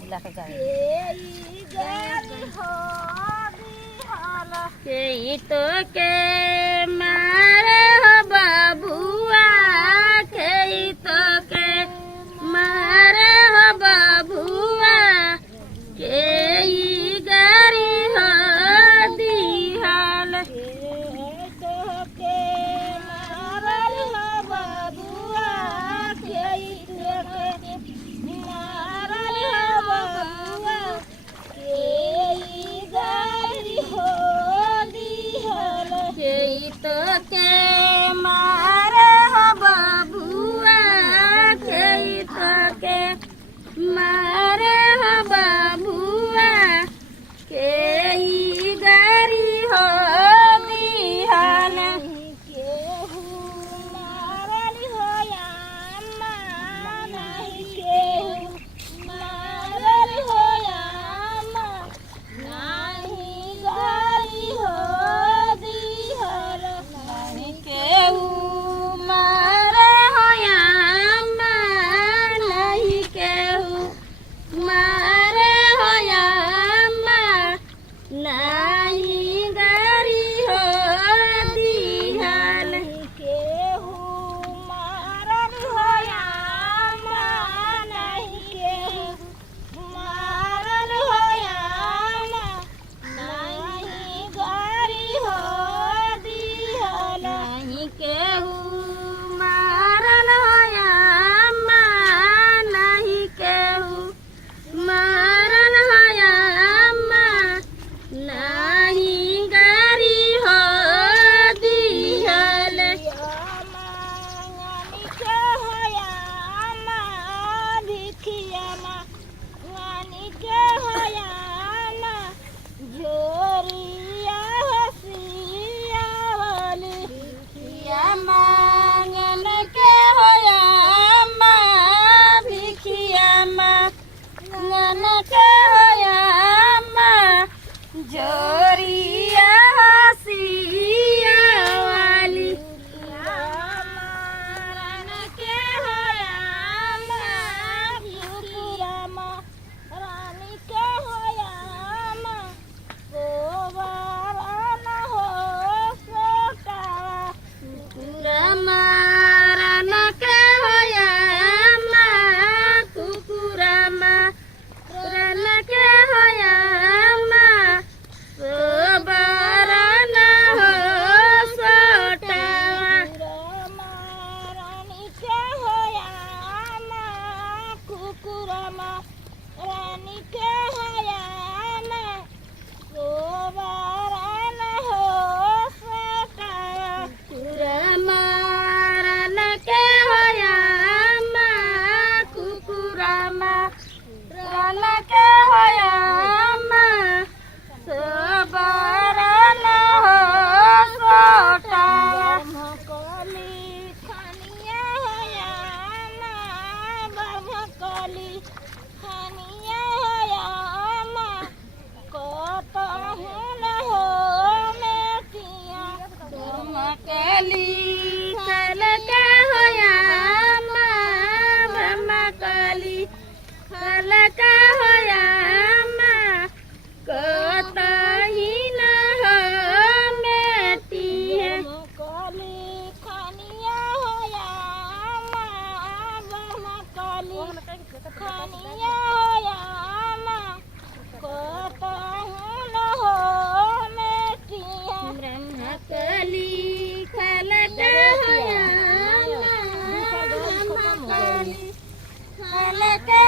बुला के गाड़ी के तो के मारे हो बाबुआ के तो के मारे हो बाबुआ के गाड़ी हो दिहाल तो के मारे हो बाबुआ के तो के मारे हो बाबुआ के गाड़ी हो दिहाल जोरिया हसिया वाली रान के होया रानी के होया गोबरन हो सोटावा रान के होया कुकुरामा रान के होया के